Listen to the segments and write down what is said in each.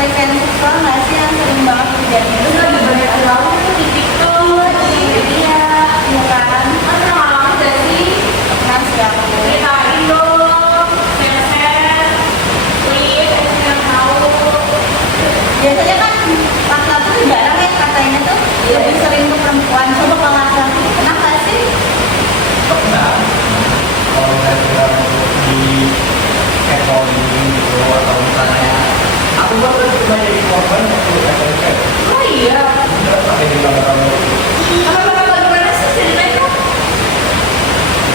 pelecehan seksual nggak sih yang sering banget terjadi? Terus lagi banyak gaul tuh di TikTok, di media, ya kan? Pernah ngalamin nggak sih? Pernah sih aku. Ceritain dong, share-share, tweet, yang tahu. Biasanya kan laki-laki tuh jarang ya katanya tuh lebih sering ke perempuan. Coba kalau laki-laki pernah nggak sih? Pernah. Kalau saya di catcalling gitu atau misalnya aku baru cuma jadi korban waktu SMP. Oh iya. Udah pakai di kamar. Bagaimana sih ceritanya?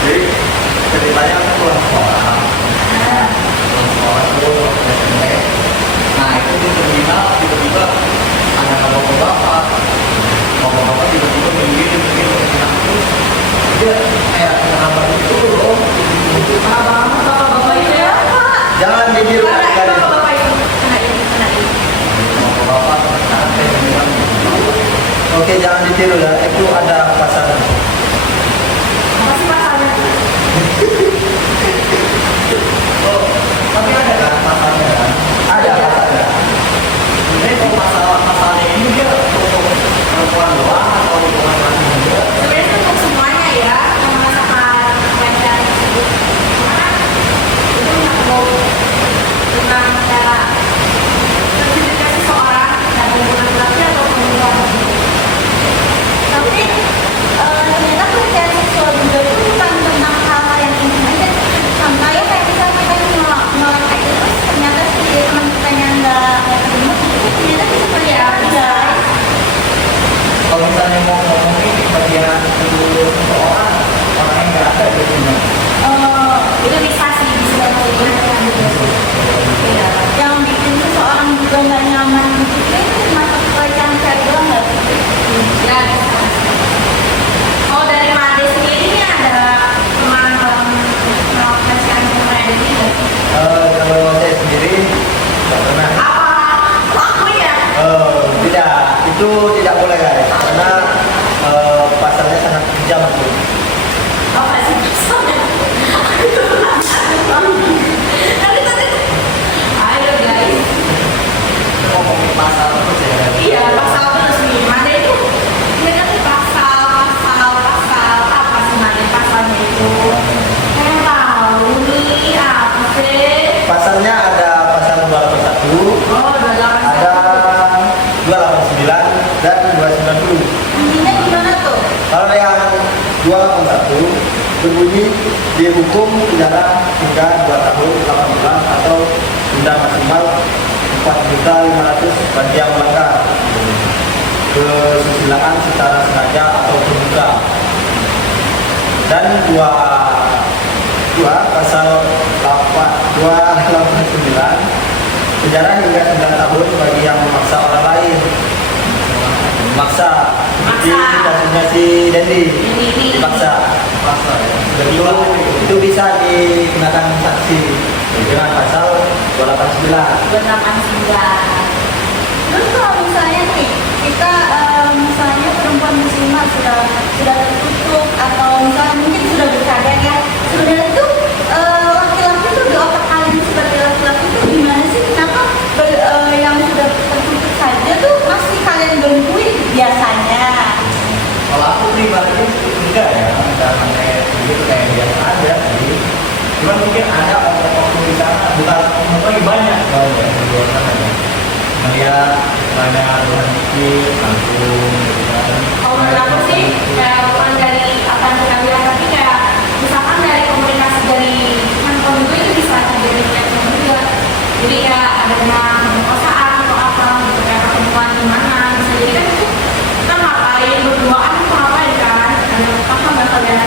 Jadi ceritanya aku pulang sekolah. Pulang sekolah tuh waktu SMP. Nah itu di terminal tiba-tiba ada bapak-bapak. Bapak-bapak tiba-tiba minggir terus dia kayak kenapa itu loh. Bapak-bapak itu ya, Pak. Jangan ditiru kan. Bapak-bapak itu kena ini. Bapak sekarang saya bilang oke jangan ditiru ya itu ada pasangan. Apa sih pasalnya? Oh tapi ada kan pasalnya kan? Ada pasalnya. Sebenarnya kalau pasalnya ini dia untuk perempuan doang atau untuk laki-laki juga? Sebenarnya itu untuk semuanya ya, yang merasakan pelecehan tersebut. Karena itu nggak mau dengan cara terjadinya seseorang dan hubungan laki atau perempuan. Tapi ternyata pelecehan seksual juga itu bukan tentang hal-hal yang intim aja. Contohnya kayak misalnya kita nolak kayak gitu, terus ternyata si teman kita yang nggak terima, itu ternyata bisa pelecehan guys. Kalau misalnya mau ngomongin bagian kedua seseorang orang yang nggak ada di sini. Itu bisa sih bisa pelecehan gitu. Iya. Yang bikin seseorang juga nggak nyaman gitu itu termasuk pelecehan seksual doang nggak sih? Ya bisa. Oh dari Made sendiri ini ada pengalaman pelecehan seksual yang ini nggak sih? Kalau saya sendiri nggak pernah. Apa? Aku ya? Tidak, itu tidak boleh guys, karena pasalnya sangat kejam tuh. Apa sih pasalnya? Tadi. Ayo guys. Ngomongin pasal terus ya. Iya, pasal terus nih. Made itu mereka tuh pasal apa sih Made pasalnya itu? Saya tahu nih apa sih? Pasalnya ada pasal 281, Oh, 28. ada 289 dan 290. Intinya gimana tuh? Kalau yang 281 berbunyi dihukum penjara hingga 2 tahun 8 bulan atau denda maksimal 4.500.000 bagi yang melanggar kesusilaan secara sengaja atau terbuka. Dan pasal 289 penjara hingga 9 tahun bagi yang memaksa orang lain. Memaksa. Seperti kasusnya si Dendi dipaksa. Itu bisa dikenakan sanksi dengan pasal 289. 289. Terus kalau misalnya nih kita misalnya perempuan muslimah sudah tertutup atau misalnya mungkin sudah bercadar ya, sebenarnya tuh laki-laki tuh di otak kalian sebagai laki-laki tuh gimana sih, kenapa yang sudah tertutup saja tuh masih kalian gangguin biasanya? Kalau aku pribadi enggak ya, misalkan kayak gitu kayak biasa aja sih. Cuman mungkin ada oknum di sana, bukan oknum lagi banyak kalau ya di luar sana ya. Melihat banyak Tuhan dikit, langsung gitu kan. Kalau menurut aku sih kayak bukan dari apa yang kita lihat, tapi kayak misalkan dari komunikasi dari handphone itu bisa terjadi pelecehan juga. Jadi kayak ada pemerkosaan atau apa gitu, kayak pertemuan di mana bisa jadi kan itu kita ngapain berduaan itu ngapain kan? Ada paham nggak kalian?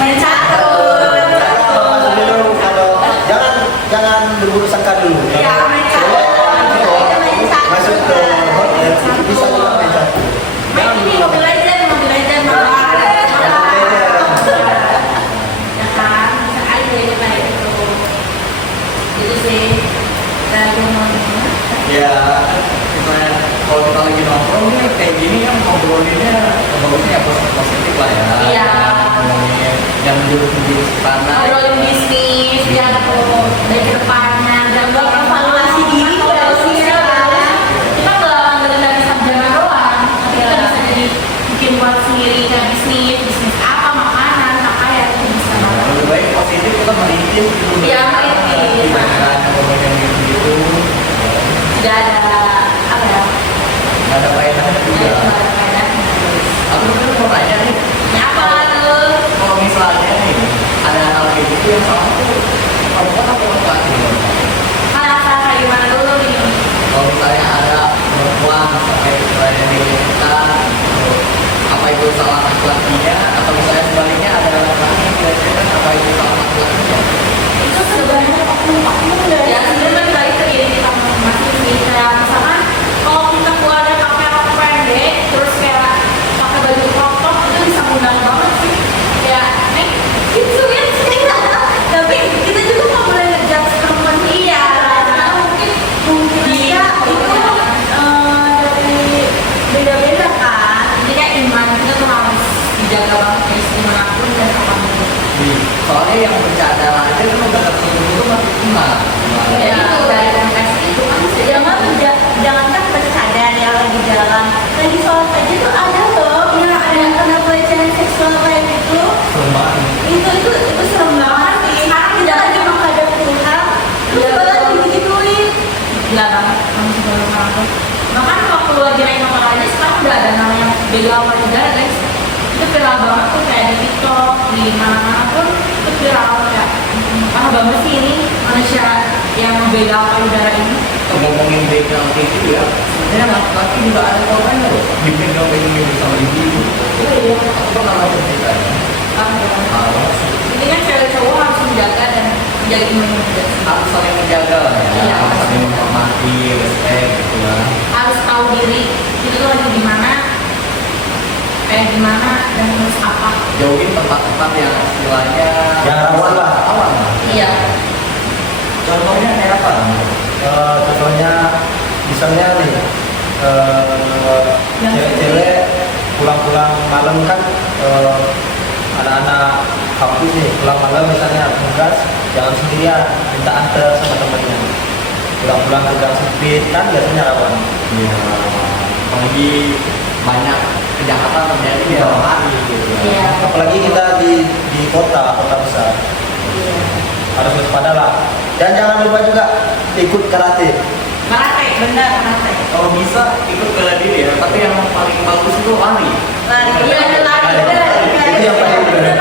Main catur. Jangan berburu sangka dulu. Iya, main catur. Masuk ke hotel bisa juga main catur. Main ini Mobile Legends ya kan, bisa aja ya kayak gitu. Jadi sih dari ngomongnya. Ya, kalau kita lagi nongkrong nih kayak gini kan ngobrolinnya bagusnya ya positif lah ya. Iya. Ngomongin yang menjurus sana. Ngobrolin bisnis, ya tuh dari kedepannya, dan buat evaluasi diri, evaluasi ya. tidak ada apa ya, nggak ada faedahnya juga. tidak ada faedahnya. Aku tuh mau tanya nih, Ini apa tuh? kalau misalnya nih ada hal kayak gitu yang salah tuh perempuan atau laki-laki? Kata gimana dulu nih? Kalau misalnya ada perempuan sampai istilahnya dilahirkan, gitu, apa itu salah laki-lakinya? Atau misalnya sebaliknya ada laki-laki yang dilahirkan, apa itu salah laki-lakinya? Itu sebenarnya oknum-oknum deh. Ya sebenarnya balik ke diri kita masing-masing sih. Kayak misalkan kalau kita keluarga pakai rok pendek, terus kayak pakai baju crop top itu bisa ngundang banget sih. Ya, gitu ya. Tapi kita juga nggak boleh ngejudge perempuan. Iya. Karena mungkin aja itu dari beda-beda kan. Jadi kayak iman kita tuh harus dijaga banget guys dimanapun dan kapanpun. Soalnya yang bercanda aja kan udah ketemu itu masih cuma. Ya, itu dari konteks itu kan jangankan bercanda ya lagi jalan lagi sholat aja tuh ada loh ya ada yang kena pelecehan seksual kayak gitu. Semua Itu serem banget sih. Sekarang kita lagi menghadap Tuhan terus malah digituin. Gila banget kamu sebelum aku. Bahkan waktu lagi naik motor aja sekarang udah ada namanya begal payudara guys. Itu viral banget tuh kayak di TikTok di mana-mana pun itu viral kayak parah banget sih ini manusia yang begal payudara ini. ngomongin begal kayak gitu ya, sebenarnya laki-laki juga ada korbannya loh. Dipegang-pegangin sama ibu. Oh iya. Aku pernah nonton ceritanya. Ini kan cewek cowok harus menjaga dan menjaga imunnya juga. Harus saling menjaga lah ya, Iya. harus saling menghormati, respect gitu lah. Harus tahu diri kita tuh lagi di mana, kayak gimana dan harus apa. Jauhin tempat-tempat yang istilahnya Yang rawan lah. Rawan lah. Iya. Contohnya kayak apa? Contohnya misalnya nih Yang cewek-cewek pulang-pulang malam kan anak-anak kampus nih pulang malam misalnya tugas jangan sendirian minta antar sama temannya pulang-pulang ke gang sempit kan biasanya rawan. Iya. Apalagi banyak kejahatan terjadi di malam hari gitu. Iya. Apalagi kita di kota besar Iya. harus waspada lah dan jangan lupa juga ikut karate. Karate, benar karate. Kalau bisa ikut bela diri ya, tapi yang paling bagus itu lari. Lari, iya ada lari, benar. Itu yang paling benar.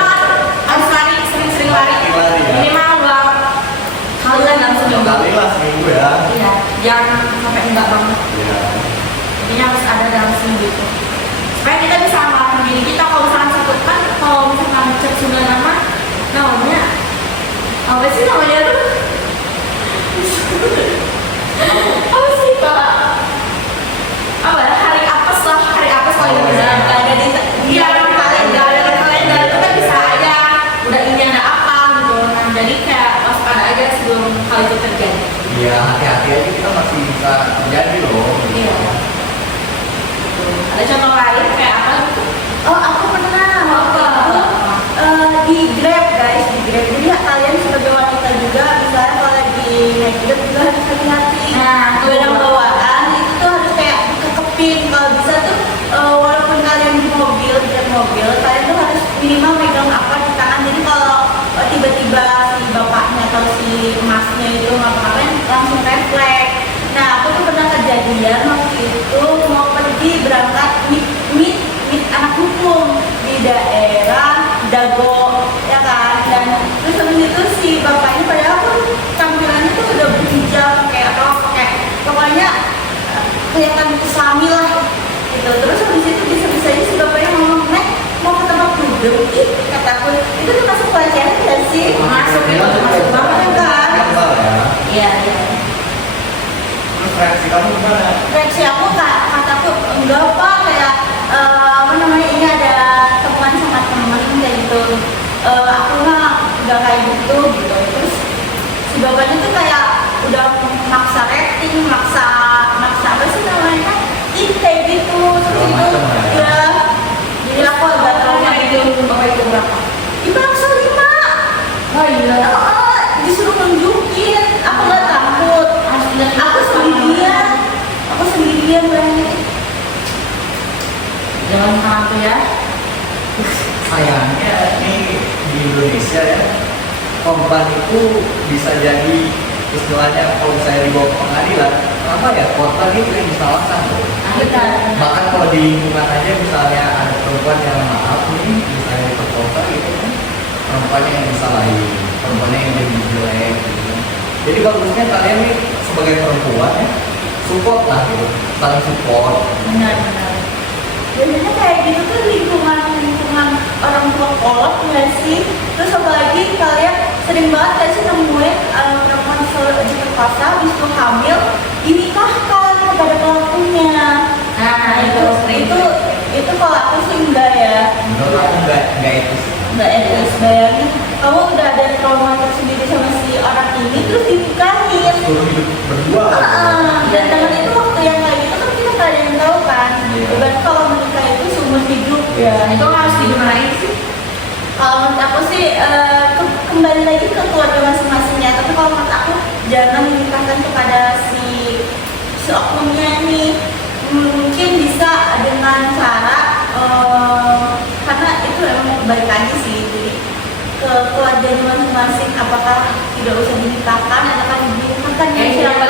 Harus lari, sering-sering lari. Lari, ya. Minimal 2 kali lah dalam seminggu. Kali lah seminggu ya. Iya, jangan sampai enggak banget. Iya. Ini harus ada dalam seminggu itu. Supaya kita bisa ngelakuin diri kita. Kalau misalkan sebut kan, kalau misalkan cek Sunda namanya apa sih namanya tuh? Apa sih Pak? Apa ya? Hari apes lah, hari apes kalau itu bisa. Nggak ada di iya kalender kita bisa aja. Udah ini ada apa gitu. Nah, jadi kayak waspada aja sebelum hal itu terjadi. Iya, hati-hati aja kita masih bisa terjadi loh. Iya. Ada contoh lain kayak apa gitu? Oh, aku pernah waktu itu di Grab guys, di Grab. Jadi kalian sebagai wanita juga, misalnya kalau lagi naik Grab juga harus hati-hati. Nah, barang bawaan itu tuh harus kayak kekepin. Kalau bisa tuh, walaupun kalian di mobil, kalian tuh harus minimal megang apa di tangan. Jadi kalau tiba-tiba si bapaknya atau si emasnya itu ngapa-ngapain langsung refleks. Nah, aku tuh pernah kejadian waktu itu mau pergi berangkat meet anak hukum di daerah Dago, ya kan? Dan terus habis itu si bapaknya padahal pun tampilannya tuh udah berhijab, kayak pokoknya kelihatan islami lah gitu. Terus habis itu bisa-bisanya si bapaknya ngomong, "Nek, mau ke tempat duduk?" Ih, kataku, itu tuh masuk pelajaran gak sih? Masuk banget kan? Kental ya. Iya. Terus reaksi kamu gimana? Reaksi aku kataku enggak apa kayak apa namanya ini ada teman sama teman kayak gitu. Aku mah enggak kayak gitu. Terus si bapaknya tuh kayak udah maksa rating, maksa apa sih namanya kan? Ih kayak gitu terus Segala itu macam lah ya. ya. Jadi aku agak trauma itu bapak itu berapa? Dipaksa 5. Oh iya. Disuruh nunjukin. Aku nggak takut. Aku sendirian banget. Jangan kamu ya. Sayangnya nih di Indonesia ya, korban itu bisa jadi istilahnya kalau misalnya dibawa ke pengadilan apa ya, korban itu yang disalahkan loh. Benar. Bahkan kalau di lingkungan aja misalnya ada perempuan yang maaf nih, misalnya terkotor gitu kan, perempuannya yang disalahin, perempuannya yang jadi jelek gitu kan. Jadi bagusnya kalian nih sebagai perempuan ya, support lah gitu, saling support. Benar. Biasanya kayak gitu tuh lingkungan orang tua kolot nggak sih? Terus apalagi kalian sering banget gak sih nemuin perempuan terpaksa habis itu hamil dinikahkan kepada pelakunya. Nah itu kalau aku sih enggak ya. Menurut aku nggak etis. Nggak etis. Bayangin kamu udah ada trauma tersendiri sama si orang ini terus dinikahin. Suruh hidup berdua. Dan dengan itu waktu yang kayak gitu kan kita nggak ada yang tahu kan. Iya. Berarti kalau menikah itu seumur hidup ya. Itu harus dimarahin sih. Kalau menurut aku sih kembali lagi ke keluarga masing-masingnya. Tapi kalau menurut aku jangan menikahkan kepada si oknumnya ini. Mungkin bisa dengan cara karena itu emang baik aja sih. Jadi ke keluarganya masing-masing apakah tidak usah dinikahkan atau dinikahkan ya siapa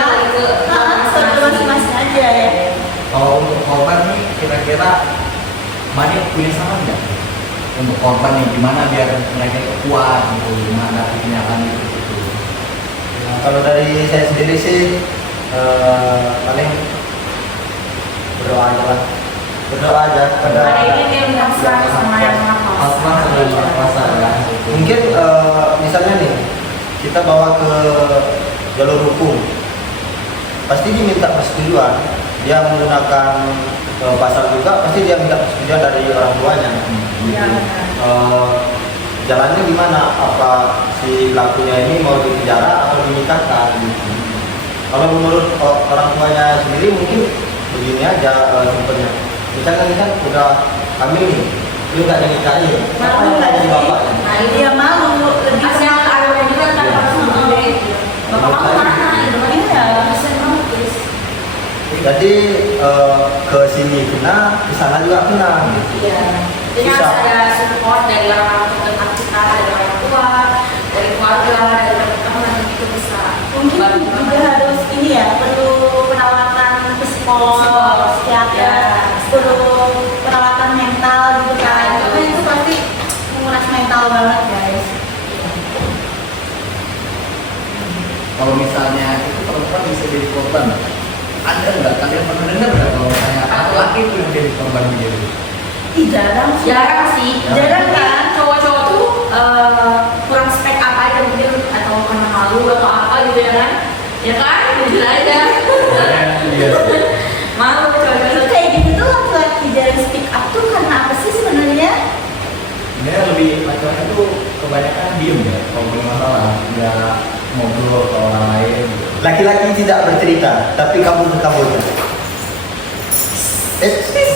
keluarga masing-masing aja ya. Kalau untuk korban nih kira-kira Mani punya saran nggak untuk korban nih gimana biar mereka kuat gitu menghadapi kenyataan itu? Nah, kalau dari saya sendiri sih paling berdoa aja pada sama yang Asma sedang berpuasa ya. mungkin misalnya nih kita bawa ke jalur hukum pasti diminta persetujuan, dia menggunakan pasal juga pasti dia minta persetujuan dari orang tuanya. Jalannya gimana, apa si pelakunya ini mau dipenjara atau dinikahkan gitu. Kalau menurut orang tuanya sendiri mungkin begini aja simpelnya, misalkan ini kan udah hamil nih, dia nggak dinikahin, siapa yang mau jadi bapaknya? Nah itu ya malu, lebih Asal ada juga kan harus ngomong bapak kamu mana gitu kan Iya. bisa notis. Jadi ke sini kena, di sana juga kena gitu. Iya. Jadi Susah. harus ada support dari orang terdekat kita, dari orang tua, dari keluarga, dari teman-teman yang itu bisa. Mungkin juga harus ini ya, perlu perawatan psikolog, psikiater, perlu perawatan mental gitu kan. Karena itu pasti menguras mental banget guys. Kalau misalnya itu perempuan bisa jadi korban, ada nggak kalian pernah dengar nggak kalau misalnya laki itu yang jadi korban gitu? Ih jarang sih. Jarang sih. Jarang kan? Cowok-cowok tuh kurang spek apa aja mungkin atau karena malu atau apa gitu ya kan? Ya kan? Jujur aja. Iya. Malu Terus cowok-cowok. kayak gitu tuh laki-laki jarang speak up tuh karena apa sih sebenarnya? Sebenarnya lebih laki-laki itu kebanyakan diem ya kalau punya masalah, nggak ngobrol ke orang lain. Gitu. Laki-laki tidak bercerita, tapi kabur.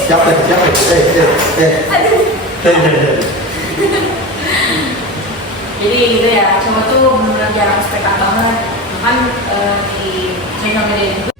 Siapa? Jadi gitu ya, cowok tuh benar-benar jarang spek up banget. Bahkan di sosial media juga.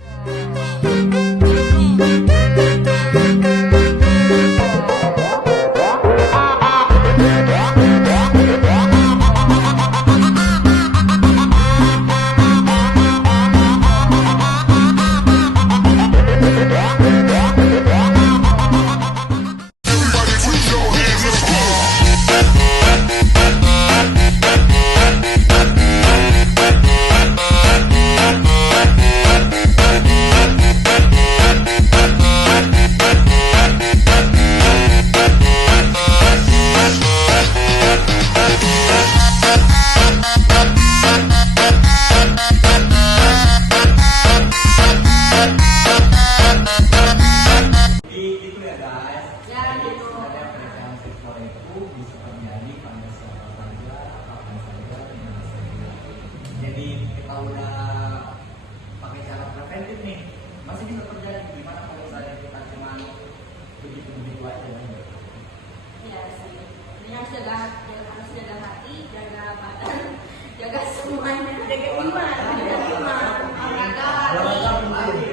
Itu ya guys. Jadi sebenarnya pelecehan seksual itu bisa terjadi pada siapa saja, kapan saja, di mana saja. Jadi kita udah pakai cara preventif nih, masih bisa terjadi. Gimana kalau misalnya kita cuma begitu-begitu aja? Iya sih. Ini harus jaga hati, jaga badan, jaga semuanya. Jaga iman, jaga iman. Olahraga,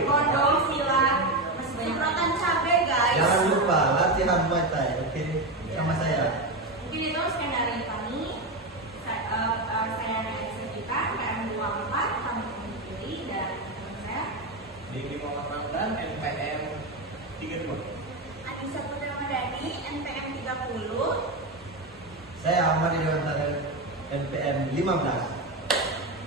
kondom, silat, masih banyak makan cabai guys. Jangan lupa latihan Muay Thai, oke? Sama saya. Mungkin itu sekian dari kami. Saya Sergita, KM24, kami undur diri dan teman saya. Di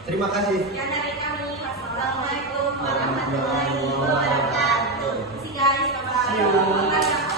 Terima kasih. Sekian dari kami. Wassalamualaikum warahmatullahi wabarakatuh. See you guys. Bye-bye. See you.